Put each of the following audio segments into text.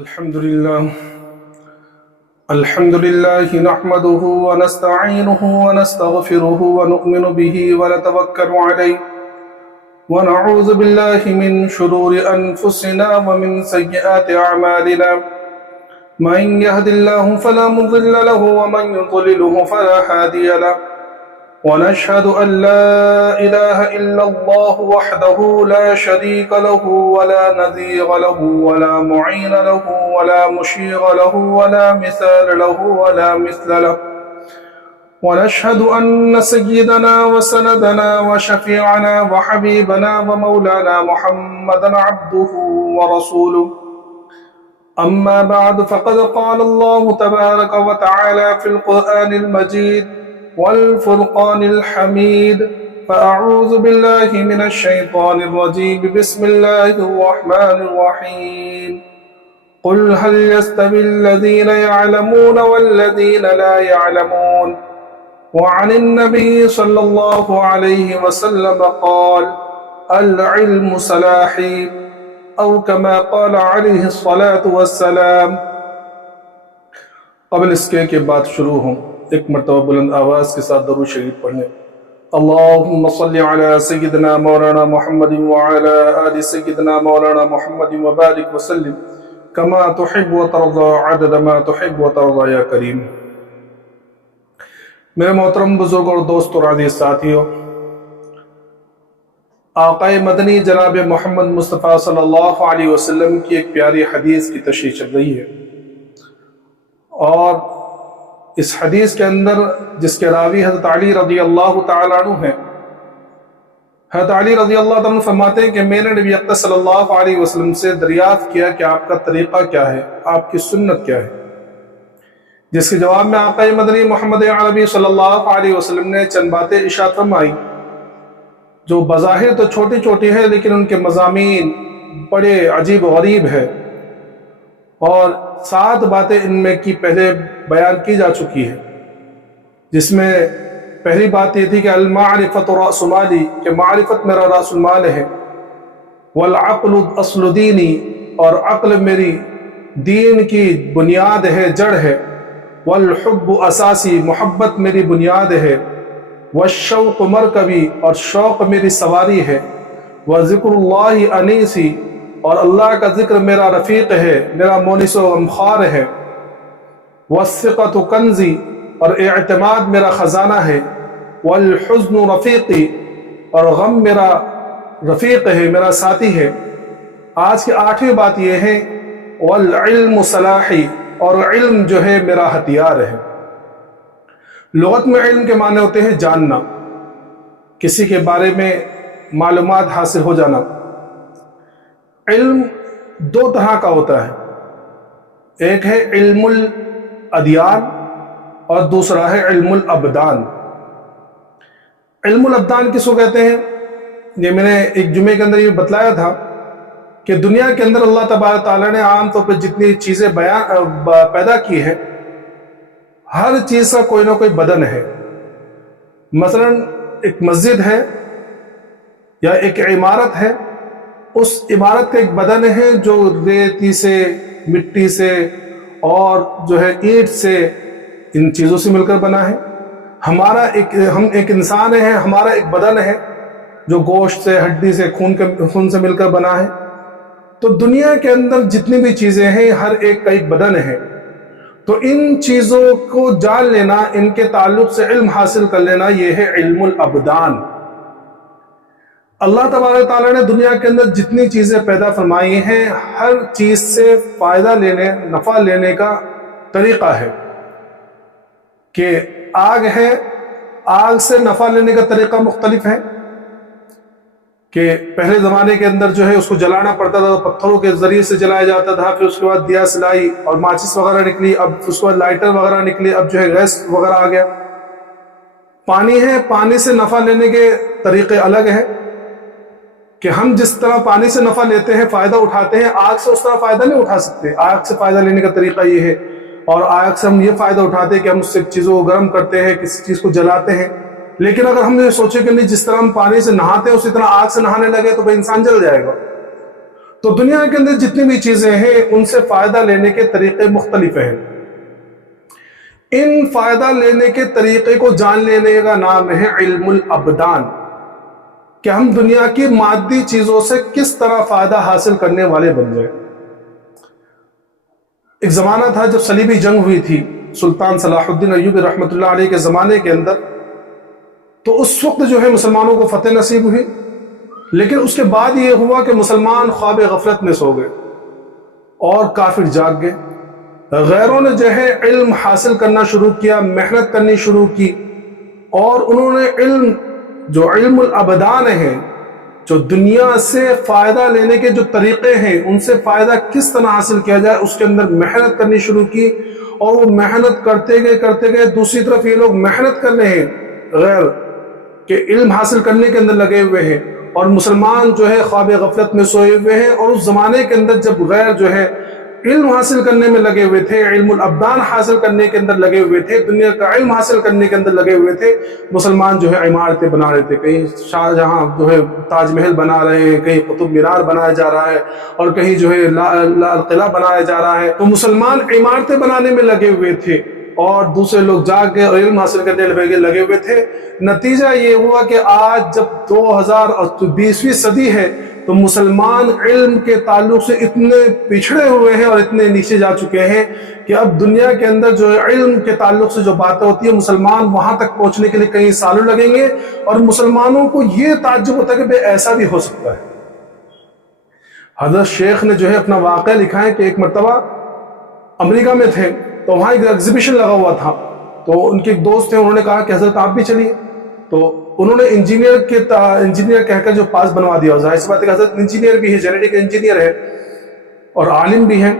الحمد لله نحمده ونستعينه ونستغفره ونؤمن به ونتوكل عليه ونعوذ بالله من شرور أنفسنا ومن سيئات أعمالنا من يهد الله فلا مضل له ومن يضلله فلا هادي له ونشهد أن لا إله إلا الله وحده لا شريك له ولا نظير له ولا معين له ولا مشير له ولا مثال له ولا مثل له ونشهد أن سيدنا وسندنا وشفيعنا وحبيبنا ومولانا محمدا عبده ورسوله أما بعد فقد قال الله تبارك وتعالى في القرآن المجيد والفرقان الحميد فأعوذ بالله من الشيطان الرجيم بسم الله الرحمن الرحيم قل هل يستوي الذين يعلمون والذين لا يعلمون وعن النبي صلى الله عليه وسلم قال العلم سلاحي أو كما قال عليه الصلاة والسلام۔ قبل اس کے بعد شروع ہوں ایک مرتبہ بلند آواز کے ساتھ درود شریف پڑھنے۔ اللہم صلی علی سیدنا مولانا محمد وعلی آل سیدنا مولانا محمد وبارک وسلم کما تحب وترضى عدد ما تحب وترضى یا کریم۔ میرے محترم بزرگ اور دوست اور عزیز ساتھیوں، آقا مدنی جناب محمد مصطفیٰ صلی اللہ علیہ وسلم کی ایک پیاری حدیث کی تشریح چل رہی ہے، اور اس حدیث کے اندر جس کے راوی حضرت علی رضی اللہ تعالیٰ عنہ ہیں، حضرت علی رضی اللہ تعالیٰ عنہ فرماتے ہیں کہ میں نے نبی اکرم صلی اللہ علیہ وسلم سے دریافت کیا کہ آپ کا طریقہ کیا ہے، آپ کی سنت کیا ہے، جس کے جواب میں آقا مدنی محمد عربی صلی اللہ علیہ وسلم نے چند باتیں ارشاد فرمائی جو بظاہر تو چھوٹی چھوٹی ہیں، لیکن ان کے مضامین بڑے عجیب و غریب ہیں، اور 7 باتیں ان میں کی پہلے بیان کی جا چکی ہے، جس میں پہلی بات یہ تھی کہ المعرفت رأس مالی، کہ معرفت میرا رأس المال ہے، والعقل اصل دینی، اور عقل میری دین کی بنیاد ہے، جڑ ہے، والحب اساسی، محبت میری بنیاد ہے، والشوق مرکبی، اور شوق میری سواری ہے، وذکر اللہ انیسی، اور اللہ کا ذکر میرا رفیق ہے، میرا مونس و غمخوار ہے، والثقۃ کنزی، اور اعتماد میرا خزانہ ہے، والحزن رفیقی، اور غم میرا رفیق ہے، میرا ساتھی ہے۔ آج کی 8ویں بات یہ ہے والعلم سلاحی، اور علم جو ہے میرا ہتھیار ہے۔ لغت میں علم کے معنی ہوتے ہیں جاننا، کسی کے بارے میں معلومات حاصل ہو جانا۔ علم 2 طرح کا ہوتا ہے، ایک ہے علم الادیان اور دوسرا ہے علم الابدان۔ علم الابدان کس کو کہتے ہیں؟ یہ میں نے ایک جمعے کے اندر یہ بتلایا تھا کہ دنیا کے اندر اللہ تبارک تعالیٰ نے عام طور پہ جتنی چیزیں پیدا کی ہیں، ہر چیز کا کوئی نہ کوئی بدن ہے۔ مثلا ایک مسجد ہے یا ایک عمارت ہے، اس عمارت کا ایک بدن ہے جو ریتی سے، مٹی سے، اور جو ہے اینٹ سے، ان چیزوں سے مل کر بنا ہے۔ ہم ایک انسان ہیں، ہمارا ایک بدن ہے جو گوشت سے، ہڈی سے، خون سے مل کر بنا ہے۔ تو دنیا کے اندر جتنی بھی چیزیں ہیں، ہر ایک کا ایک بدن ہے۔ تو ان چیزوں کو جان لینا، ان کے تعلق سے علم حاصل کر لینا، یہ ہے علم الابدان۔ اللہ تبارک تعالیٰ نے دنیا کے اندر جتنی چیزیں پیدا فرمائی ہیں، ہر چیز سے فائدہ لینے، نفع لینے کا طریقہ ہے۔ کہ آگ ہے، آگ سے نفع لینے کا طریقہ مختلف ہے، کہ پہلے زمانے کے اندر جو ہے اس کو جلانا پڑتا تھا، پتھروں کے ذریعے سے جلایا جاتا تھا، پھر اس کے بعد دیا سلائی اور ماچس وغیرہ نکلی، اب اس کے بعد لائٹر وغیرہ نکلی، اب جو ہے گیس وغیرہ آ گیا۔ پانی ہے، پانی سے نفع لینے کے طریقے الگ ہیں، کہ ہم جس طرح پانی سے نفع لیتے ہیں، فائدہ اٹھاتے ہیں، آگ سے اس طرح فائدہ نہیں اٹھا سکتے۔ آگ سے فائدہ لینے کا طریقہ یہ ہے، اور آگ سے ہم یہ فائدہ اٹھاتے ہیں کہ ہم اس سے چیزوں کو گرم کرتے ہیں، کسی چیز کو جلاتے ہیں۔ لیکن اگر ہم یہ سوچیں کہ نہیں، جس طرح ہم پانی سے نہاتے ہیں اسی طرح آگ سے نہانے لگے تو بھئی انسان جل جائے گا۔ تو دنیا کے اندر جتنی بھی چیزیں ہیں ان سے فائدہ لینے کے طریقے مختلف ہیں. ان فائدہ لینے کے طریقے کو جان لینے کا نام ہے علم الابدان، کہ ہم دنیا کی مادی چیزوں سے کس طرح فائدہ حاصل کرنے والے بن جائیں. ایک زمانہ تھا جب صلیبی جنگ ہوئی تھی سلطان صلاح الدین ایوبی رحمۃ اللہ علیہ کے زمانے کے اندر، تو اس وقت جو ہے مسلمانوں کو فتح نصیب ہوئی، لیکن اس کے بعد یہ ہوا کہ مسلمان خواب غفلت میں سو گئے اور کافر جاگ گئے. غیروں نے جو ہے علم حاصل کرنا شروع کیا، محنت کرنی شروع کی، اور انہوں نے جو علم الابدان ہیں، جو دنیا سے فائدہ لینے کے جو طریقے ہیں، ان سے فائدہ کس طرح حاصل کیا جائے، اس کے اندر محنت کرنی شروع کی. اور وہ محنت کرتے گئے. دوسری طرف یہ لوگ محنت کر رہے ہیں غیر کہ علم حاصل کرنے کے اندر لگے ہوئے ہیں، اور مسلمان جو ہے خواب غفلت میں سوئے ہوئے ہیں. اور اس زمانے کے اندر جب غیر جو ہے علم حاصل کرنے میں لگے ہوئے تھے، علم الابدان حاصل کرنے کے اندر لگے ہوئے تھے، دنیا کا علم حاصل کرنے کے اندر لگے ہوئے تھے، مسلمان جو ہے عمارتیں بنا رہے تھے. کہیں شاہجہاں جو ہے تاج محل بنا رہے ہیں، کہیں قطب مینار بنایا جا رہا ہے، اور کہیں جو ہے لال قلعہ بنایا جا رہا ہے. تو مسلمان عمارتیں بنانے میں لگے ہوئے تھے اور دوسرے لوگ جاگ گئے اور علم حاصل کرنے لگے ہوئے تھے. نتیجہ یہ ہوا کہ آج جب 2020ویں صدی ہے تو مسلمان علم کے تعلق سے اتنے پچھڑے ہوئے ہیں اور اتنے نیچے جا چکے ہیں کہ اب دنیا کے اندر جو علم کے تعلق سے جو باتیں ہوتی ہیں، مسلمان وہاں تک پہنچنے کے لیے کئی سالوں لگیں گے. اور مسلمانوں کو یہ تعجب ہوتا ہے کہ ایسا بھی ہو سکتا ہے. حضرت شیخ نے جو ہے اپنا واقعہ لکھا ہے کہ ایک مرتبہ امریکہ میں تھے تو وہاں ایک ایگزیبیشن لگا ہوا تھا. تو ان کے ایک دوست تھے، انہوں نے کہا کہ حضرت آپ بھی چلیے. تو انہوں نے انجینئر کہہ کر جو پاس بنوا دیا. ظاہر سی بات ہے کہ حضرت انجینئر بھی ہے، جینیٹک انجینئر ہے اور عالم بھی ہیں.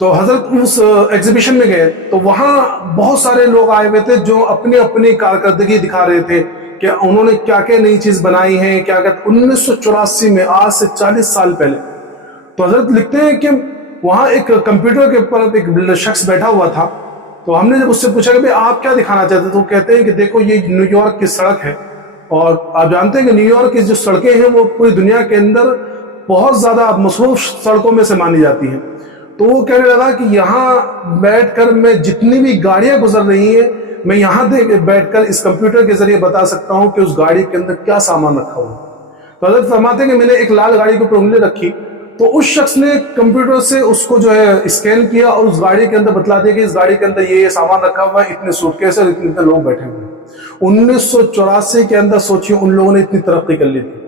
تو حضرت اس ایگزیبیشن میں گئے تو وہاں بہت سارے لوگ آئے ہوئے تھے جو اپنی اپنی کارکردگی دکھا رہے تھے کہ انہوں نے کیا کیا نئی چیز بنائی ہے. 1984 میں، آج سے 40 سال پہلے. تو حضرت لکھتے ہیں کہ وہاں ایک کمپیوٹر کے اوپر ایک شخص بیٹھا ہوا تھا. تو ہم نے جب اس سے پوچھا کہ آپ کیا دکھانا چاہتے تو وہ کہتے ہیں کہ دیکھو یہ نیو یارک کی سڑک ہے، اور آپ جانتے ہیں کہ نیو یارک کی جو سڑکیں ہیں وہ پوری دنیا کے اندر بہت زیادہ مصروف سڑکوں میں سے مانی جاتی ہیں. تو وہ کہنے لگا کہ یہاں بیٹھ کر میں جتنی بھی گاڑیاں گزر رہی ہیں، میں یہاں بیٹھ کر اس کمپیوٹر کے ذریعے بتا سکتا ہوں کہ اس گاڑی کے اندر کیا سامان رکھا ہوا. تو حضرت فرماتے ہیں کہ میں نے ایک لال گاڑی کے اوپر انگلی رکھی تو اس شخص نے کمپیوٹر سے اس کو جو ہے اسکین کیا اور اس گاڑی کے اندر بتلا دیا کہ اس گاڑی کے اندر یہ سامان رکھا ہوا ہے، اتنے سوٹ کیس اور اتنے لوگ بیٹھے ہوئے ہیں. 1984 کے اندر سوچیے ان لوگوں نے اتنی ترقی کر لی تھی.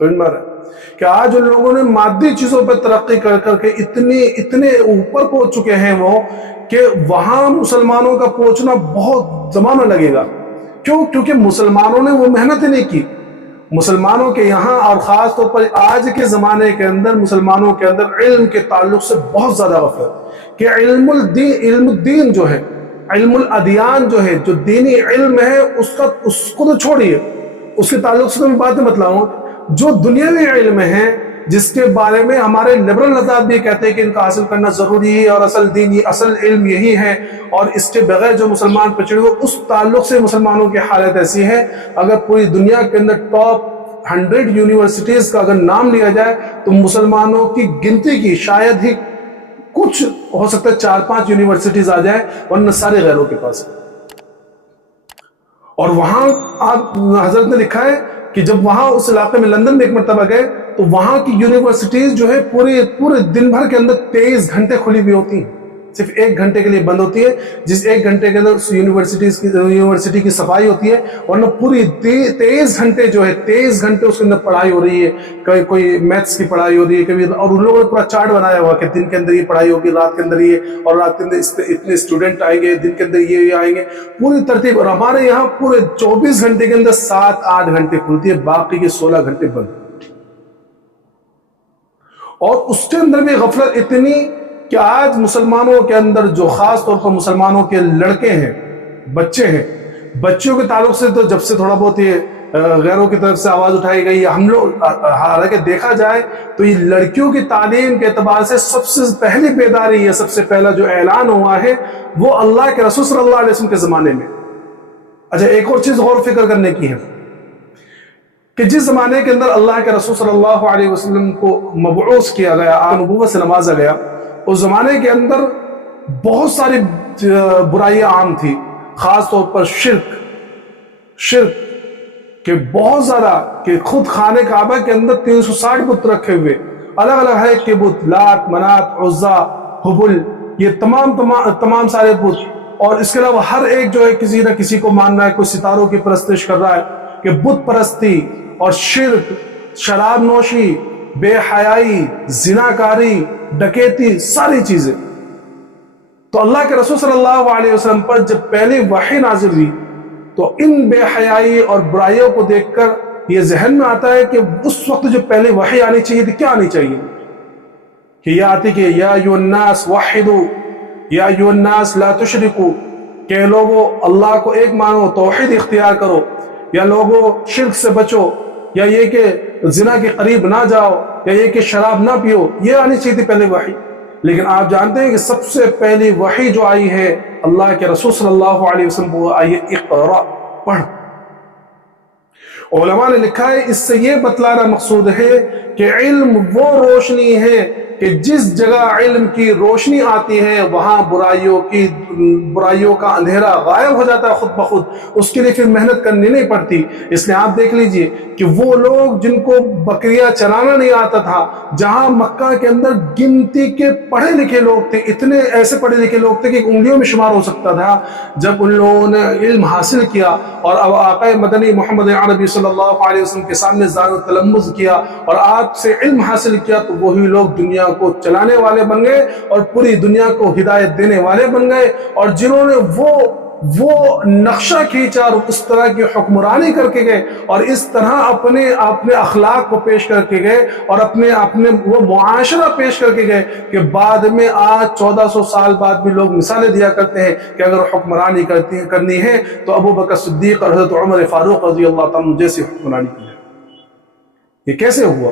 سمجھ میں آ رہا ہے کہ آج ان لوگوں نے مادی چیزوں پر ترقی کر کر کے اتنے اوپر پہنچ چکے ہیں وہ کہ وہاں مسلمانوں کا پہنچنا بہت زمانہ لگے گا. کیوں؟ کیونکہ مسلمانوں نے وہ محنت ہی نہیں کی. مسلمانوں کے یہاں اور خاص طور پر آج کے زمانے کے اندر مسلمانوں کے اندر علم کے تعلق سے بہت زیادہ غفلت کہ علم الدین جو ہے، علم الادیان جو ہے، جو دینی علم ہے، اس کو تو چھوڑیے، اس کے تعلق سے تو میں باتیں بتلاؤں. جو دنیاوی علم ہے جس کے بارے میں ہمارے لبرل حضرات بھی کہتے ہیں کہ ان کا حاصل کرنا ضروری ہے اور اصل علم یہی ہے، اور اس کے بغیر جو مسلمان پچھڑے ہوئے، اس تعلق سے مسلمانوں کی حالت ایسی ہے. اگر پوری دنیا کے اندر ٹاپ 100 یونیورسٹیز کا اگر نام لیا جائے تو مسلمانوں کی گنتی کی شاید ہی کچھ ہو سکتا ہے 4-5 یونیورسٹیز آ جائے، ورنہ سارے غیروں کے پاس. اور وہاں آپ حضرت نے لکھا ہے کہ جب وہاں اس علاقے میں لندن میں ایک مرتبہ گئے تو وہاں کی یونیورسٹیز جو ہے پورے دن بھر کے اندر 23 گھنٹے کھلی ہوئی ہوتی ہیں، صرف 1 گھنٹے کے لیے بند ہوتی ہے، جس 1 گھنٹے کے اندر اس یونیورسٹی کی صفائی ہوتی ہے، ورنہ پوری 23 گھنٹے جو ہے 23 گھنٹے اس کے اندر پڑھائی ہو رہی ہے. کوئی میتھس کی پڑھائی ہو رہی ہے کبھی، اور ان لوگوں نے پورا چارٹ بنایا ہوا کہ دن کے اندر یہ پڑھائی ہوگی، رات کے اندر یہ، اور رات کے اندر اتنے اسٹوڈنٹ آئیں گے، دن کے اندر یہ آئیں گے، پوری ترتیب. اور ہمارے یہاں پورے 24 گھنٹے کے اندر 7-8 گھنٹے کھلتی ہے، باقی کے 16 گھنٹے بند. اور اس کے اندر بھی غفلت اتنی کہ آج مسلمانوں کے اندر جو خاص طور پر مسلمانوں کے لڑکے ہیں، بچے ہیں، بچوں کے تعلق سے تو جب سے تھوڑا بہت یہ غیروں کی طرف سے آواز اٹھائی گئی، ہم لوگ حالانکہ دیکھا جائے تو یہ لڑکیوں کی تعلیم کے اعتبار سے سب سے پہلی بیداری ہے، سب سے پہلا جو اعلان ہوا ہے وہ اللہ کے رسول صلی اللہ علیہ وسلم کے زمانے میں. اچھا، ایک اور چیز غور فکر کرنے کی ہے. کہ جس زمانے کے اندر اللہ کے رسول صلی اللہ علیہ وسلم کو مبعوث کیا گیا، نبوت سے نوازا گیا، اس زمانے کے اندر بہت ساری برائیاں عام تھی، خاص طور پر شرک کہ بہت زیادہ، کہ خود خانہ کعبہ کے اندر 360 بت رکھے ہوئے، الگ الگ ہے کہ بت، لات، منات، عزا، حبل، یہ تمام سارے بت، اور اس کے علاوہ ہر ایک جو ہے کسی نہ کسی کو ماننا ہے، کوئی ستاروں کی پرستش کر رہا ہے، کہ بت پرستی اور شرک، شراب نوشی، بے حیائی، زناکاری، ڈکیتی، ساری چیزیں۔ تو اللہ کے رسول صلی اللہ علیہ وسلم پر جب پہلی وحی نازل ہوئی تو ان بے حیائی اور برائیوں کو دیکھ کر یہ ذہن میں آتا ہے کہ اس وقت جو پہلی وحی آنی چاہیے تھی، کیا آنی چاہیے؟ کہ یہ آتی کہ یا ایھا الناس وحدوا، یا ایھا الناس لا تشرکوا، کہ لوگوں اللہ کو ایک مانو، توحید اختیار کرو، یا لوگوں شرک سے بچو، یا یہ کہ زنا کے قریب نہ جاؤ، یا یہ کہ شراب نہ پیو، یہ آنی چاہیے تھی پہلے وحی۔ لیکن آپ جانتے ہیں کہ سب سے پہلی وحی جو آئی ہے اللہ کے رسول صلی اللہ علیہ وسلم کو آئی ہے اقرا، پڑھ۔ علماء نے لکھا ہے اس سے یہ بتلانا مقصود ہے کہ علم وہ روشنی ہے کہ جس جگہ علم کی روشنی آتی ہے وہاں برائیوں کا اندھیرا غائب ہو جاتا ہے خود بخود، اس کے لیے پھر محنت کرنی نہیں پڑتی۔ اس لیے آپ دیکھ لیجئے کہ وہ لوگ جن کو بکریاں چلانا نہیں آتا تھا، جہاں مکہ کے اندر گنتی کے پڑھے لکھے لوگ تھے، اتنے ایسے پڑھے لکھے لوگ تھے کہ انگلیوں میں شمار ہو سکتا تھا، جب ان لوگوں نے علم حاصل کیا اور اب آقا مدنی محمد عربی صلی اللہ علیہ وسلم کے سامنے زار تلمذ کیا اور آپ سے علم حاصل کیا، تو وہی لوگ دنیا کو چلانے والے بن گئے اور پوری دنیا کو ہدایت دینے والے بن گئے، اور جنہوں نے وہ نقشہ کھینچا اور اس طرح کی حکمرانی کر کے گئے اور اس طرح اپنے اخلاق کو پیش کر کے گئے اور اپنے وہ معاشرہ پیش کر کے گئے کہ بعد میں آج 1400 سال بعد بھی لوگ مثالیں دیا کرتے ہیں کہ اگر حکمرانی کرنی ہے تو ابو بکر صدیق اور حضرت عمر فاروق رضی اللہ تعالیٰ جیسی حکمرانی کی ہے۔ یہ کیسے ہوا؟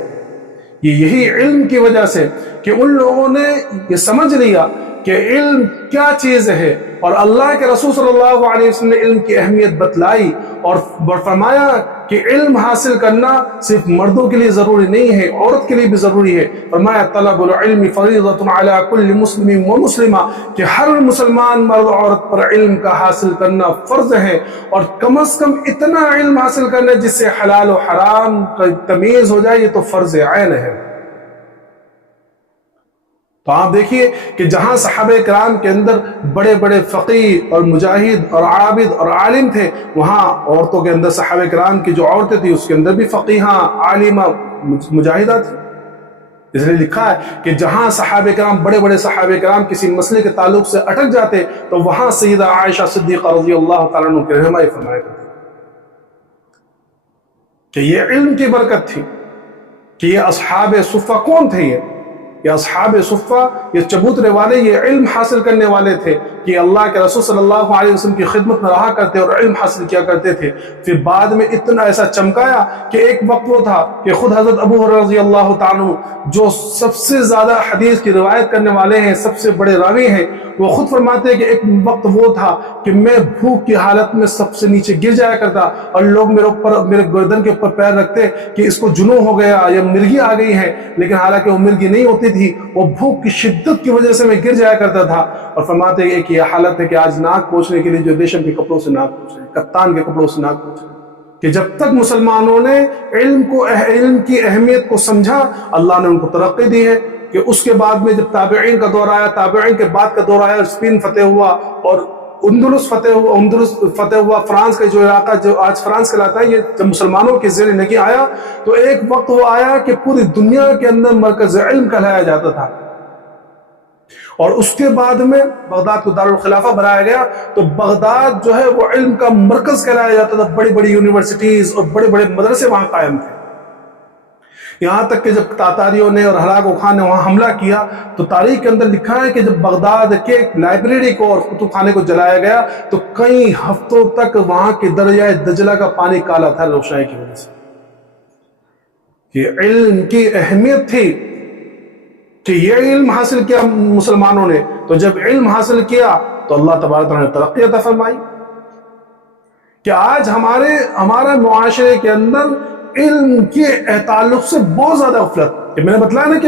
یہی علم کی وجہ سے کہ ان لوگوں نے یہ سمجھ لیا کہ علم کیا چیز ہے، اور اللہ کے رسول صلی اللہ علیہ وسلم نے علم کی اہمیت بتلائی اور فرمایا کہ علم حاصل کرنا صرف مردوں کے لیے ضروری نہیں ہے، عورت کے لیے بھی ضروری ہے۔ فرمایا طلب العلم فریضۃ علی کل مسلم و مسلمہ، کہ ہر مسلمان مرد و عورت پر علم کا حاصل کرنا فرض ہے، اور کم از کم اتنا علم حاصل کرنا جس سے حلال و حرام کا تمیز ہو جائے، یہ تو فرض عین ہے۔ تو آپ دیکھیے کہ جہاں صحابہ کرام کے اندر بڑے بڑے فقیہ اور مجاہد اور عابد اور عالم تھے، وہاں عورتوں کے اندر صحابہ کرام کی جو عورتیں تھیں اس کے اندر بھی فقیہاں، عالمہ، مجاہدہ تھیں۔ اس لیے لکھا ہے کہ جہاں صحابہ کرام، بڑے بڑے صحابہ کرام کسی مسئلے کے تعلق سے اٹک جاتے تو وہاں سیدہ عائشہ صدیقہ رضی اللہ تعالیٰ عنہ کی رہنمائی فرمایا کرتے کہ یہ علم کی برکت تھی کہ یہ اصحاب صفہ کون تھے؟ یہ اصحاب صفہ، یہ چبوترے والے، یہ علم حاصل کرنے والے تھے کہ اللہ کے رسول صلی اللہ علیہ وسلم کی خدمت میں رہا کرتے اور علم حاصل کیا کرتے تھے۔ پھر بعد میں اتنا ایسا چمکایا کہ ایک وقت وہ تھا کہ خود حضرت ابو ہریرہ رضی اللہ تعالیٰ جو سب سے زیادہ حدیث کی روایت کرنے والے ہیں، سب سے بڑے راوی ہیں، وہ خود فرماتے ہیں کہ ایک وقت وہ تھا کہ میں بھوک کی حالت میں سب سے نیچے گر جایا کرتا اور لوگ میرے گردن کے اوپر پیر رکھتے کہ اس کو جنون ہو گیا یا مرگی آ گئی ہے، لیکن حالانکہ وہ مرگی نہیں ہوتی تھی، وہ بھوک کی شدت کی وجہ سے میں گر جایا کرتا تھا۔ اور فرماتے ہیں کہ یہ حالت ہے کہ آج ناک پوچھنے کے لیے جو ریشم کے کپڑوں سے ناک پوچھ رہے ہیں، کتان کے کپڑوں سے ناک پوچھ رہے ہیں، کہ جب تک مسلمانوں نے علم کی اہمیت کو سمجھا، اللہ نے ان کو ترقی دی ہے۔ کہ اس کے بعد میں جب تابعین کا دور آیا، تابعین کے بعد کا دور آیا، اسپین فتح ہوا اور اندلس فتح ہوا، فرانس کا جو علاقہ جو آج فرانس کہلاتا ہے، یہ جب مسلمانوں کے زیر نگیں آیا تو ایک وقت وہ آیا کہ پوری دنیا کے اندر مرکز علم کہلایا جاتا تھا، اور اس کے بعد میں بغداد کو دارالخلافہ بنایا گیا، تو بغداد جو ہے وہ علم کا مرکز کہلایا جاتا تھا، بڑی بڑی یونیورسٹیز اور بڑے بڑے مدرسے وہاں قائم تھے۔ یہاں تک کہ جب تاتاریوں نے اور ہلاکو خان نے وہاں حملہ کیا تو تاریخ کے اندر لکھا ہے کہ جب بغداد کے لائبریری کو اور کتب خانے کو جلایا گیا تو کئی ہفتوں تک وہاں کے دریائے دجلہ کا پانی کالا تھا روشنائی کی وجہ سے۔ یہ علم کی اہمیت تھی کہ یہ علم حاصل کیا مسلمانوں نے، تو جب علم حاصل کیا تو اللہ تبارک تعالیٰ نے ترقی عطا فرمائی کہ آج ہمارے معاشرے کے اندر علم کے تعلق سے بہت زیادہ غفلت، کہ میں نے بتلایا نا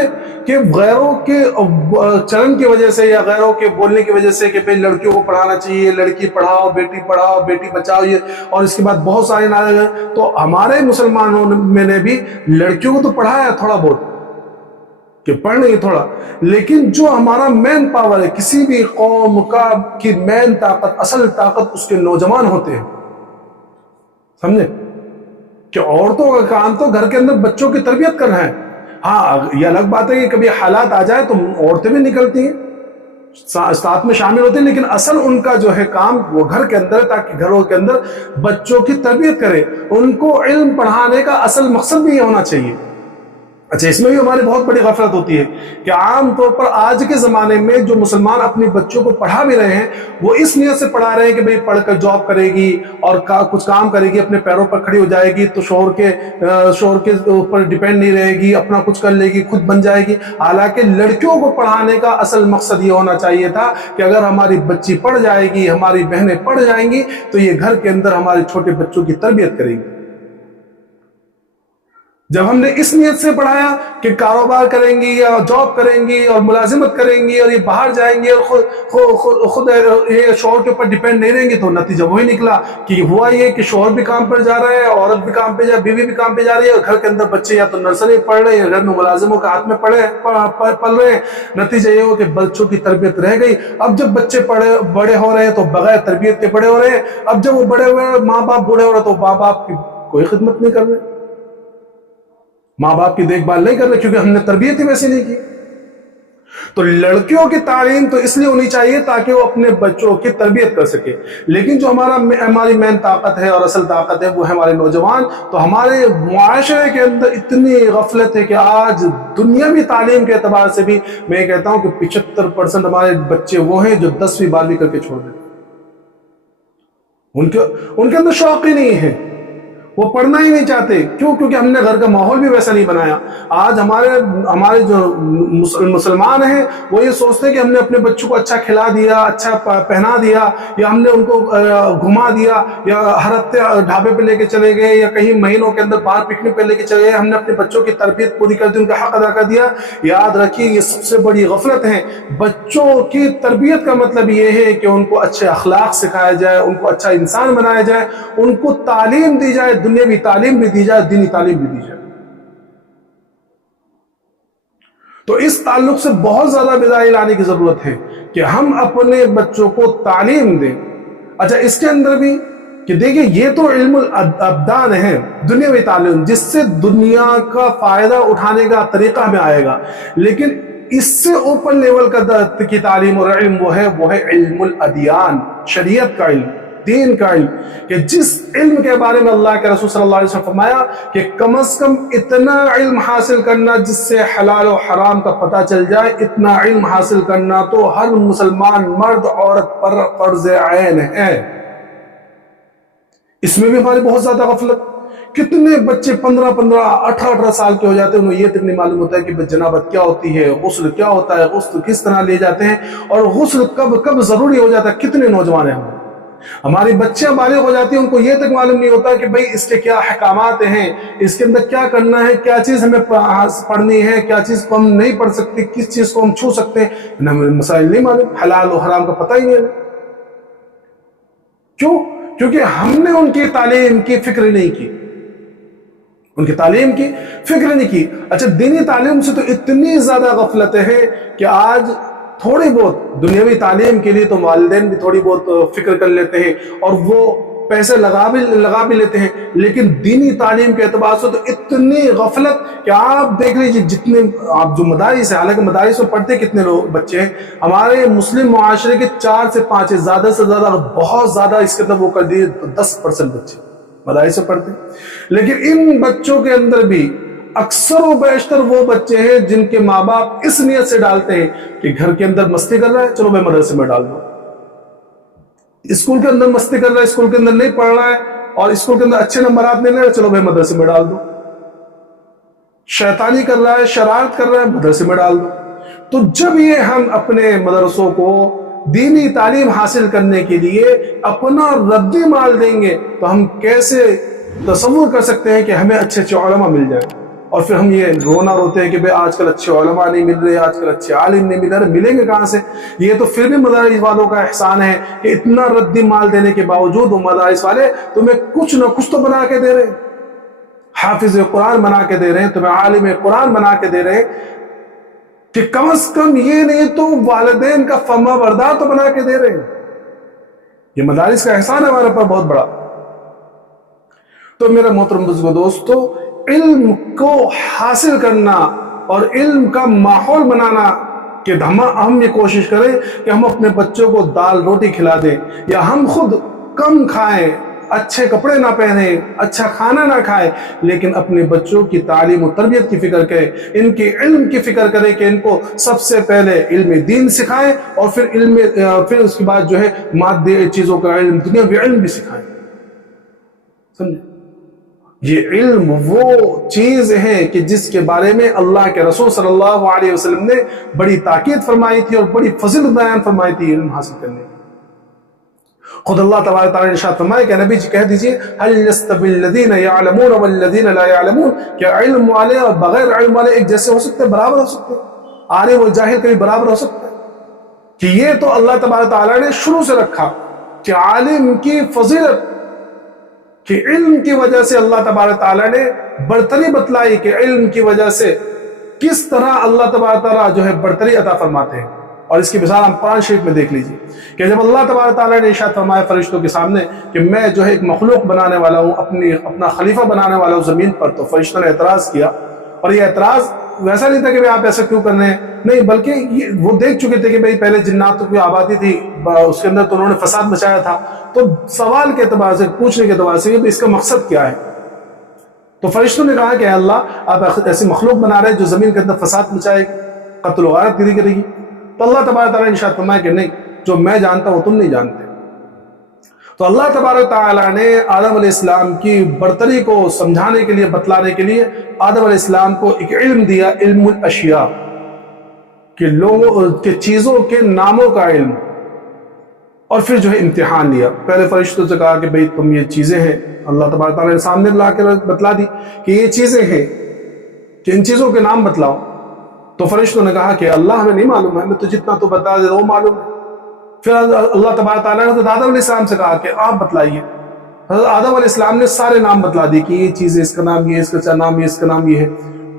کہ غیروں کے چلن کی وجہ سے یا غیروں کے بولنے کی وجہ سے کہ بھئی لڑکیوں کو پڑھانا چاہیے، لڑکی پڑھاؤ، بیٹی بچاؤ، یہ اور اس کے بعد بہت سارے نعرے ہیں، تو ہمارے مسلمانوں میں نے بھی لڑکیوں کو تو پڑھایا تھوڑا بہت کہ پڑھ نہیں تھوڑا، لیکن جو ہمارا مین پاور ہے کسی بھی قوم کی مین طاقت، اصل طاقت اس کے نوجوان ہوتے ہیں، سمجھے؟ کہ عورتوں کا کام تو گھر کے اندر بچوں کی تربیت کرنا ہے۔ ہاں یہ الگ بات ہے کہ کبھی حالات آ جائے تو عورتیں بھی نکلتی ہیں، ساتھ میں شامل ہوتے ہیں، لیکن اصل ان کا جو ہے کام وہ گھر کے اندر، تاکہ گھروں کے اندر بچوں کی تربیت کرے، ان کو علم پڑھانے کا اصل مقصد بھی یہ ہونا چاہیے۔ اچھا، اس میں بھی ہماری بہت بڑی غفلت ہوتی ہے کہ عام طور پر آج کے زمانے میں جو مسلمان اپنے بچوں کو پڑھا بھی رہے ہیں وہ اس نیت سے پڑھا رہے ہیں کہ بھئی پڑھ کر جاب کرے گی اور کچھ کام کرے گی، اپنے پیروں پر کھڑی ہو جائے گی تو شوہر کے اوپر ڈیپینڈ نہیں رہے گی، اپنا کچھ کر لے گی، خود بن جائے گی۔ حالانکہ لڑکیوں کو پڑھانے کا اصل مقصد یہ ہونا چاہیے تھا کہ اگر ہماری بچی پڑھ جائے گی، ہماری بہنیں پڑھ جائیں گی تو یہ گھر کے اندر ہمارے چھوٹے بچوں کی تربیت کرے گی۔ جب ہم نے اس نیت سے پڑھایا کہ کاروبار کریں گی یا جاب کریں گی اور ملازمت کریں گی اور یہ باہر جائیں گی اور خود یہ شوہر کے اوپر ڈیپینڈ نہیں رہیں گی، تو نتیجہ وہی نکلا کہ ہوا یہ کہ شوہر بھی کام پر جا رہا ہے، عورت بھی کام پہ بیوی بھی کام پہ جا رہی ہے، اور گھر کے اندر بچے یا تو نرسری پڑھ رہے ہیں، گھر میں ملازموں کے ہاتھ میں پل رہے ہیں۔ نتیجہ یہ ہو کہ بچوں کی تربیت رہ گئی۔ اب جب بچے بڑے ہو رہے ہیں تو بغیر تربیت کے بڑے ہو رہے ہیں۔ اب جب وہ بڑے ہوئے ہیں، ماں باپ بوڑھے ہو رہے ہیں، تو ماں باپ کی کوئی خدمت نہیں کر رہے، ماں باپ کی دیکھ بھال نہیں کر رہے، کیونکہ ہم نے تربیت ہی ویسی نہیں کی۔ تو لڑکیوں کی تعلیم تو اس لیے ہونی چاہیے تاکہ وہ اپنے بچوں کی تربیت کر سکے، لیکن جو ہماری مین طاقت ہے اور اصل طاقت ہے وہ ہے ہمارے نوجوان۔ تو ہمارے معاشرے کے اندر اتنی غفلت ہے کہ آج دنیاوی تعلیم کے اعتبار سے بھی میں یہ کہتا ہوں کہ 75% ہمارے بچے وہ ہیں جو 10ویں 12ویں کر کے چھوڑ دیتے، ان کے اندر شوق ہی نہیں ہے، وہ پڑھنا ہی نہیں چاہتے۔ کیوں؟ کیونکہ ہم نے گھر کا ماحول بھی ویسا نہیں بنایا۔ آج ہمارے جو مسلمان ہیں وہ یہ سوچتے ہیں کہ ہم نے اپنے بچوں کو اچھا کھلا دیا، اچھا پہنا دیا، یا ہم نے ان کو گھما دیا، یا ہر ہفتے ڈھابے پہ لے کے چلے گئے، یا کہیں مہینوں کے اندر باہر پکنک پہ لے کے چلے گئے، ہم نے اپنے بچوں کی تربیت پوری کر دی، ان کا حق ادا کر دیا۔ یاد رکھیے یہ سب سے بڑی غفلت ہے۔ بچوں کی تربیت کا مطلب یہ ہے کہ ان کو اچھے اخلاق سکھایا جائے، ان کو اچھا انسان بنایا جائے، ان کو تعلیم دی جائے، دنیاوی تعلیم بھی دی جائے، دینی تعلیم بھی دی جائے۔ تو اس تعلق سے بہت زیادہ بیداری لانے کی ضرورت ہے کہ ہم اپنے بچوں کو تعلیم دیں۔ اچھا، اس کے اندر بھی کہ دیکھیں یہ تو علم الابدان ہے، دنیاوی تعلیم جس سے دنیا کا فائدہ اٹھانے کا طریقہ ہمیں آئے گا، لیکن اس سے اوپر لیول کی تعلیم اور علم وہ ہے علم الادیان، شریعت کا علم، دین کا علم، کہ جس علم کے بارے میں اللہ کے رسول صلی اللہ علیہ وسلم فرمایا کہ کم از کم اتنا علم حاصل کرنا جس سے حلال و حرام کا پتہ چل جائے، اتنا علم حاصل کرنا تو ہر مسلمان مرد عورت پر فرض عین ہے۔ اس میں بھی ہماری بہت زیادہ غفلت۔ کتنے بچے 15 18 سال کے ہو جاتے ہیں، انہیں یہ تک نہیں معلوم ہوتا ہے کہ جنابت کیا ہوتی ہے، غسل کیا ہوتا ہے، غسل کس طرح لے جاتے ہیں، اور غسل کب ضروری ہو جاتا ہے۔ کتنے نوجوان ہیں ہماری بچیاں بالغ ہو جاتی ہیں، ان کو یہ تک معلوم نہیں ہوتا کہ بھئی اس کے کیا احکامات ہیں، اس کے اندر کیا کرنا ہے، کیا چیز ہمیں پڑھنی ہے، کیا چیز کو ہم نہیں پڑھ سکتے، کس چیز کو ہم چھو سکتے ہیں، انہیں ہمیں مسائل نہیں معلوم، حلال و حرام کا پتہ ہی نہیں ہے۔ کیوں؟ کیونکہ ہم نے ان کی تعلیم کی فکر نہیں کی، ان کی تعلیم کی فکر نہیں کی۔ اچھا، دینی تعلیم سے تو اتنی زیادہ غفلت ہے کہ آج تھوڑی بہت دنیاوی تعلیم کے لیے تو والدین بھی تھوڑی بہت فکر کر لیتے ہیں اور وہ پیسے لگا بھی لیتے ہیں، لیکن دینی تعلیم کے اعتبار سے تو اتنی غفلت کہ آپ دیکھ لیجیے جتنے آپ جو مدارس ہیں، حالانکہ مدارس میں پڑھتے کتنے لوگ بچے ہیں، ہمارے مسلم معاشرے کے 4 سے 5 زیادہ سے زیادہ، بہت زیادہ اس کے اندر وہ کر دیے تو 10% بچے مدارس میں پڑھتے ہیں۔ لیکن ان بچوں کے اندر بھی اکثر و بیشتر وہ بچے ہیں جن کے ماں باپ اس نیت سے ڈالتے ہیں کہ گھر کے اندر مستی کر رہا ہے، چلو میں مدرسے میں ڈال دوں، اسکول کے اندر مستی کر رہا ہے، اسکول کے اندر نہیں پڑھ رہا ہے اور اسکول کے اندر اچھے نمبرات نہیں لے رہا ہے، چلو میں مدرسے میں ڈال دوں، شیطانی کر رہا ہے، شرارت کر رہا ہے، مدرسے میں ڈال دوں۔ تو جب یہ ہم اپنے مدرسوں کو دینی تعلیم حاصل کرنے کے لیے اپنا ردی مال دیں گے تو ہم کیسے تصور کر سکتے ہیں کہ ہمیں اچھے اچھے علماء مل جائیں، اور پھر ہم یہ روتے ہیں کہ بھئی آج کل اچھے علماء نہیں مل رہے، آج کل اچھے عالم نہیں مل رہے، ملیں گے کہاں سے؟ یہ تو پھر بھی مدارس والوں کا احسان ہے کہ اتنا ردی مال دینے کے باوجود وہ مدارس والے تمہیں کچھ نہ کچھ تو بنا کے دے رہے ہیں، حافظ قرآن بنا کے دے رہے ہیں، تمہیں عالم قرآن بنا کے دے رہے ہیں، کہ کم از کم یہ نہیں تو والدین کا فرما بردار تو بنا کے دے رہے ہیں۔ یہ مدارس کا احسان ہے ہمارے پر بہت بڑا۔ تو میرے محترم بزرگوں دوستو، علم کو حاصل کرنا اور علم کا ماحول بنانا کہ ہم یہ کوشش کریں کہ ہم اپنے بچوں کو دال روٹی کھلا دیں، یا ہم خود کم کھائیں، اچھے کپڑے نہ پہنیں، اچھا کھانا نہ کھائیں، لیکن اپنے بچوں کی تعلیم و تربیت کی فکر کریں، ان کے علم کی فکر کریں کہ ان کو سب سے پہلے علم دین سکھائیں، اور پھر اس کے بعد جو ہے مادی چیزوں کا علم، دنیاوی علم بھی سکھائیں۔ سمجھے؟ یہ علم وہ چیز ہے کہ جس کے بارے میں اللہ کے رسول صلی اللہ علیہ وسلم نے بڑی تاکید فرمائی تھی اور بڑی فضیلت بیان فرمائی تھی علم حاصل کرنے کی۔ خود اللہ تبارک تعالیٰ نے ارشاد فرمایا کہ نبی جی کہہ دیجئے هل يستوي الذين يعلمون والذين لا يعلمون، کیا علم والے اور بغیر علم والے ایک جیسے ہو سکتے ہیں، برابر ہو سکتے ہیں؟ عالم اور جاہل کبھی برابر ہو سکتے ہیں؟ کہ یہ تو اللہ تبارک تعالیٰ نے شروع سے رکھا کہ عالم کی فضیلت، کہ علم کی وجہ سے اللہ تبارک تعالیٰ نے برتری بتلائی، کہ علم کی وجہ سے کس طرح اللہ تبارک تعالیٰ جو ہے برتری عطا فرماتے ہیں۔ اور اس کی مثال ہم قرآن شریف میں دیکھ لیجئے کہ جب اللہ تبارک تعالیٰ نے ارشاد فرمایا فرشتوں کے سامنے کہ میں جو ہے ایک مخلوق بنانے والا ہوں، اپنا خلیفہ بنانے والا ہوں زمین پر، تو فرشتوں نے اعتراض کیا، اور یہ اعتراض ویسا نہیں تھا کہ آپ ایسا کیوں کر رہے ہیں، نہیں، بلکہ وہ دیکھ چکے تھے کہ بھئی پہلے جناتوں کی آبادی تھی، اس کے اندر تو انہوں نے فساد مچایا تھا، تو سوال کے اعتبار سے، پوچھنے کے اعتبار سے اس کا مقصد کیا ہے؟ تو فرشتوں نے کہا کہ اے اللہ، آپ ایسی مخلوق بنا رہے ہیں جو زمین کے اندر فساد مچائے گی، قتل و غارت گری کرے گی۔ تو اللہ تبارک تعالیٰ نے ارشاد فرمایا کہ نہیں، جو میں جانتا ہوں تم نہیں جانتے۔ تو اللہ تبارک تعالیٰ نے آدم علیہ السلام کی برتری کو سمجھانے کے لیے، بتلانے کے لیے آدم علیہ السلام کو ایک علم دیا، علم الاشیاء، کہ لوگوں کے چیزوں کے ناموں کا علم، اور پھر جو ہے امتحان لیا۔ پہلے فرشتوں سے کہا کہ بھئی تم یہ چیزیں ہیں، اللہ تبارک تعالیٰ نے سامنے لا کے بتلا دی کہ یہ چیزیں ہیں، کہ ان چیزوں کے نام بتلاؤ۔ تو فرشتوں نے کہا کہ اللہ ہمیں نہیں معلوم ہے، ہمیں تو جتنا تو بتا دے وہ معلوم ہے۔ پھر اللہ تبارک تعالیٰ نے حضرت آدم علیہ السلام سے کہا کہ آپ بتلائیے۔ حضرت آدم علیہ السلام نے سارے نام بتلا دی کہ یہ چیز ہے، اس کا نام یہ ہے، اس کا نام یہ، اس کا نام یہ ہے۔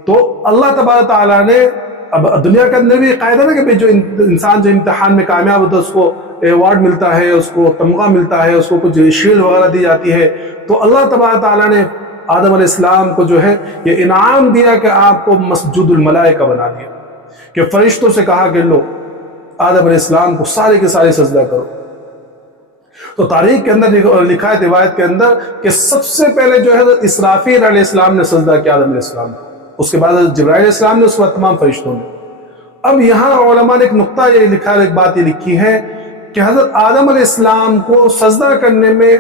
تو اللہ تبارک تعالیٰ نے، اب دنیا کے اندر بھی قاعدہ ہے کہ جو انسان جو امتحان میں کامیاب ہوتا ہے اس کو ایوارڈ ملتا ہے، اس کو تمغہ ملتا ہے، اس کو کچھ شیلڈ وغیرہ دی جاتی ہے۔ تو اللہ تبارک تعالیٰ نے آدم علیہ السلام کو جو ہے یہ انعام دیا کہ آپ کو مسجود الملائکہ بنا دیا، کہ فرشتوں سے کہا کہ لو آدم علیہ السلام کو سارے کے سارے سجدہ کرو۔ تو تاریخ کے اندر لکھا ہے، روایت کے اندر، کہ سب سے پہلے جو ہے اسرافیل علیہ السلام نے سجدہ کیا آدم علیہ السلام کو، اس کے بعد جبرائیل علیہ السلام نے، اس کے بعد تمام فرشتوں نے۔ اب یہاں علماء نے ایک نقطہ یہ لکھا ہے، ایک بات یہ لکھی ہے کہ حضرت آدم علیہ السلام کو سجدہ کرنے میں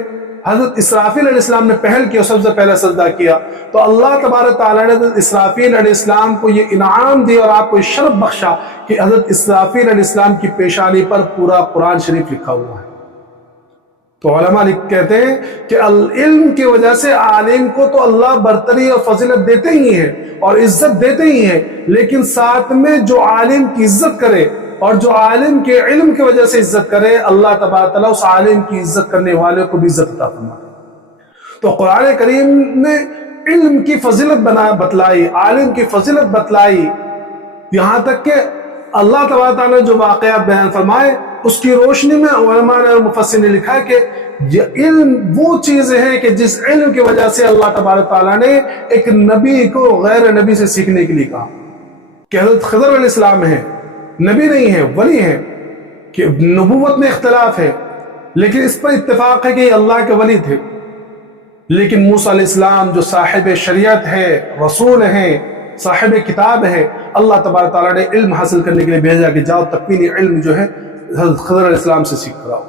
حضرت اسرافیل علیہ السلام نے پہل کیا، سب سے پہلے سجدہ کیا۔ تو اللہ تبارک تعالیٰ نے حضرت اسرافیل علیہ السلام کو یہ انعام دیا اور آپ کو شرف بخشا کہ حضرت اسرافیل علیہ السلام کی پیشانی پر پورا قرآن شریف لکھا ہوا ہے۔ تو علماء کہتے ہیں کہ علم کی وجہ سے عالم کو تو اللہ برتری اور فضیلت دیتے ہی ہیں اور عزت دیتے ہی ہیں، لیکن ساتھ میں جو عالم کی عزت کرے اور جو عالم کے علم کی وجہ سے عزت کرے، اللہ تبارک تعالیٰ اس عالم کی عزت کرنے والے کو بھی عزت عطا فرماتے ہیں۔ تو قرآن کریم نے علم کی فضیلت بتلائی، عالم کی فضیلت بتلائی، یہاں تک کہ اللہ تبارک تعالیٰ نے جو واقعات بیان فرمائے اس کی روشنی میں علماء نے اور مفسرین نے لکھا ہے کہ یہ علم وہ چیزیں ہیں کہ جس علم کی وجہ سے اللہ تبارک تعالیٰ نے ایک نبی کو غیر نبی سے سیکھنے کے لیے کہا، کہ حضرت خضر علیہ السلام ہیں، نبی نہیں ہے، ولی ہیں، کہ نبوت میں اختلاف ہے لیکن اس پر اتفاق ہے کہ یہ اللہ کے ولی تھے۔ لیکن موسیٰ علیہ السلام جو صاحب شریعت ہے، رسول ہیں، صاحب کتاب ہے، اللہ تبارک تعالیٰ نے علم حاصل کرنے کے لیے بھیجا کہ جاؤ تکوینی علم جو ہے حضرت خضر علیہ السلام سے سیکھ کر آؤ۔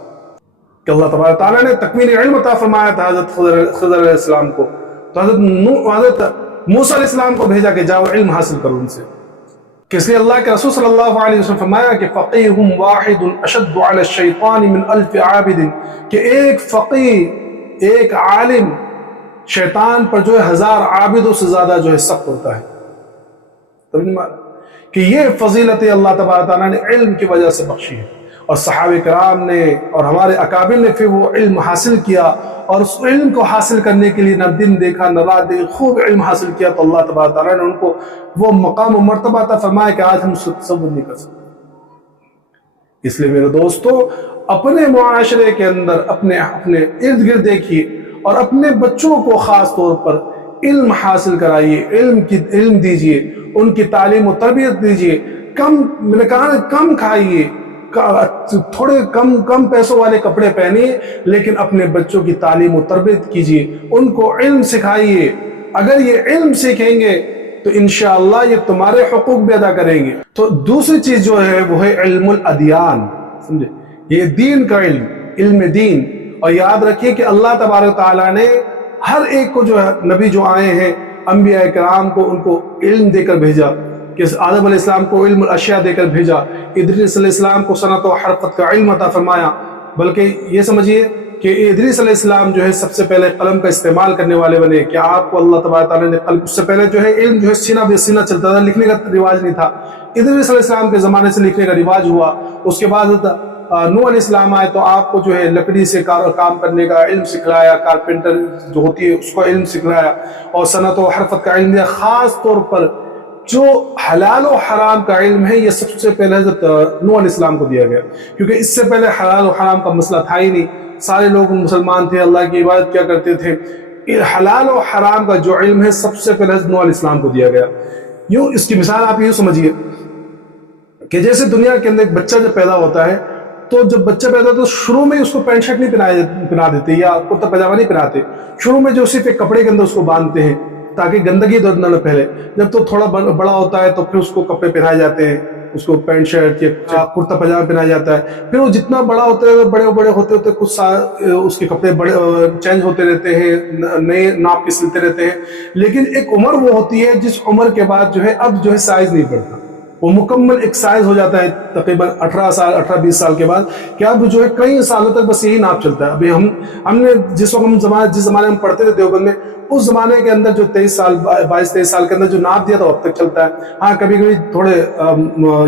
کہ اللہ تبارک تعالیٰ نے تکوینی علم عطا فرمایا تھا حضرت خضر علیہ السلام کو، تو حضرت موسیٰ علیہ السلام کو بھیجا کہ جاؤ علم حاصل کرو ان سے۔ کہ اس لیے اللہ کے رسول صلی اللہ علیہ وسلم فرمایا کہ فقیہ واحد اشد علی الشیطان من الف عابد، کہ ایک فقیہ، ایک عالم شیطان پر جو ہے 1000 عابدوں سے زیادہ جو ہے سخت ہوتا ہے. کہ یہ فضیلت اللہ تبارک تعالیٰ نے علم کی وجہ سے بخشی ہے، اور صحابہ کرام نے اور ہمارے اکابر نے پھر وہ علم حاصل کیا، اور اس علم کو حاصل کرنے کے لیے نہ دن دیکھا نہ رات دیکھی، خوب علم حاصل کیا، تو اللہ تبارک تعالیٰ نے ان کو وہ مقام و مرتبہ عطا فرمایا کہ آج ہم اس کو تصور نہیں کر سکتے. اس لیے میرے دوستو، اپنے معاشرے کے اندر اپنے ارد گرد دیکھیے، اور اپنے بچوں کو خاص طور پر علم حاصل کرائیے، علم دیجیے، ان کی تعلیم و تربیت دیجیے. میں نے کہا کم کھائیے، تھوڑے کم پیسوں والے کپڑے پہنیے، لیکن اپنے بچوں کی تعلیم و تربیت کیجیے، ان کو علم سکھائیے. اگر یہ علم سیکھیں گے تو انشاءاللہ یہ تمہارے حقوق بھی ادا کریں گے. تو دوسری چیز جو ہے وہ ہے علم الادیان. سمجھے؟ یہ دین کا علم دین. اور یاد رکھیے کہ اللہ تبارک تعالیٰ نے ہر ایک کو جو ہے نبی جو آئے ہیں، انبیاء کرام کو ان کو علم دے کر بھیجا. کہ آدم علیہ السلام کو علم الاشیاء دے کر بھیجا، ادریس علیہ السلام کو صنعت و حرکت کا علم عطا فرمایا. بلکہ یہ سمجھیے کہ ادریس علیہ السلام جو ہے سب سے پہلے قلم کا استعمال کرنے والے بنے. کہ آپ کو اللہ تبارک تعالیٰ نے قلم، اس سے پہلے جو ہے علم جو ہے سینہ بے سینہ چلتا تھا، لکھنے کا رواج نہیں تھا. ادریس علیہ السلام کے زمانے سے لکھنے کا رواج ہوا. اس کے بعد نوح علیہ السلام آئے تو آپ کو جو ہے لکڑی سے کام کرنے کا علم سکھلایا، کارپینٹر جو ہوتی ہے اس کو علم سکھلایا، اور صنعت و حرفت کا علم دیا. خاص طور پر جو حلال و حرام کا علم ہے یہ سب سے پہلے حضرت نوح علیہ السلام کو دیا گیا، کیونکہ اس سے پہلے حلال و حرام کا مسئلہ تھا ہی نہیں. سارے لوگ مسلمان تھے، اللہ کی عبادت کیا کرتے تھے. حلال و حرام کا جو علم ہے سب سے پہلے حضرت نوح علیہ السلام کو دیا گیا. یوں اس کی مثال آپ یوں سمجھیے کہ جیسے دنیا کے اندر ایک بچہ جب پیدا ہوتا ہے، تو جب بچہ پیدا ہوتا ہے تو شروع میں اس کو پینٹ شرٹ نہیں پہنا دیتے یا کرتا پاجامہ نہیں پہناتے. شروع میں جو صرف ایک کپڑے کے اندر اس کو باندھتے ہیں تاکہ گندگی درد نہ پھیلے. جب تو تھوڑا بڑا ہوتا ہے تو پھر اس کو کپڑے پہنائے جاتے ہیں، اس کو پینٹ شرٹ یا کرتا پاجامہ پہنایا جاتا ہے. پھر وہ جتنا بڑا ہوتا ہے، بڑے ہوتے کچھ سال اس کے کپڑے بڑے چینج ہوتے رہتے ہیں، نئے ناپ کے سلتے رہتے ہیں. لیکن ایک عمر وہ ہوتی ہے جس عمر کے بعد جو ہے اب جو ہے سائز نہیں پڑتا، وہ مکمل ایک سائز ہو جاتا ہے تقریباً 18-20 سال کے بعد، کہ اب جو ہے کئی سالوں تک بس یہی ناپ چلتا ہے. ابھی ہم نے جس زمانے میں پڑھتے تھے دیوبند میں، اس زمانے کے اندر جو 22-23 سال کے اندر جو ناپ دیا تھا اب تک چلتا ہے. ہاں کبھی تھوڑے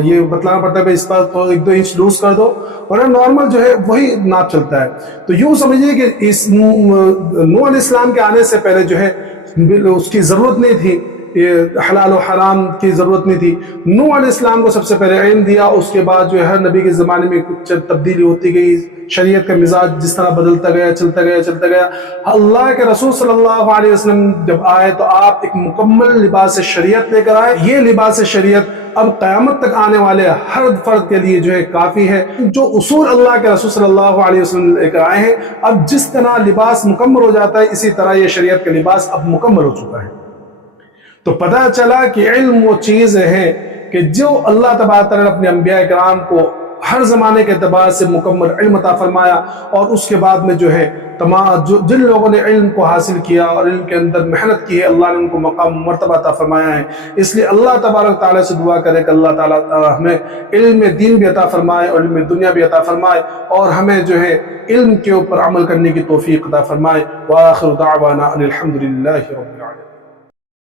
یہ بتلانا پڑتا ہے کہ اس پر 1-2 انچ لوز کر دو، اور نارمل جو ہے وہی ناپ چلتا ہے. تو یوں سمجھیے کہ اس نوح علیہ السلام کے آنے سے پہلے جو ہے اس کی ضرورت نہیں تھی، حلال و حرام کی ضرورت نہیں تھی. نوح علیہ السلام کو سب سے پہلے علم دیا. اس کے بعد جو ہے ہر نبی کے زمانے میں کچھ تبدیلی ہوتی گئی، شریعت کا مزاج جس طرح بدلتا گیا، چلتا گیا. اللہ کے رسول صلی اللہ علیہ وسلم جب آئے تو آپ ایک مکمل لباس شریعت لے کر آئے. یہ لباس شریعت اب قیامت تک آنے والے ہر فرد کے لیے جو ہے کافی ہے. جو اصول اللہ کے رسول صلی اللہ علیہ وسلم لے کر آئے ہیں، اب جس طرح لباس مکمل ہو جاتا ہے، اسی طرح یہ شریعت کا لباس اب مکمل ہو چکا ہے. تو پتہ چلا کہ علم وہ چیز ہے کہ جو اللہ تبارک تعالیٰ نے اپنے انبیاء کرام کو ہر زمانے کے اعتبار سے مکمل علم عطا فرمایا. اور اس کے بعد میں جو ہے جن لوگوں نے علم کو حاصل کیا اور علم کے اندر محنت کی ہے، اللہ نے ان کو مقام مرتبہ عطا فرمایا ہے. اس لیے اللہ تبارک تعالیٰ سے دعا کرے کہ اللہ تعالیٰ ہمیں علم دین بھی عطا فرمائے اور علم دنیا بھی عطا فرمائے، اور ہمیں جو ہے علم کے اوپر عمل کرنے کی توفیق عطا فرمائے. وآخر دعوانا ان الحمد للہ رب العالمین.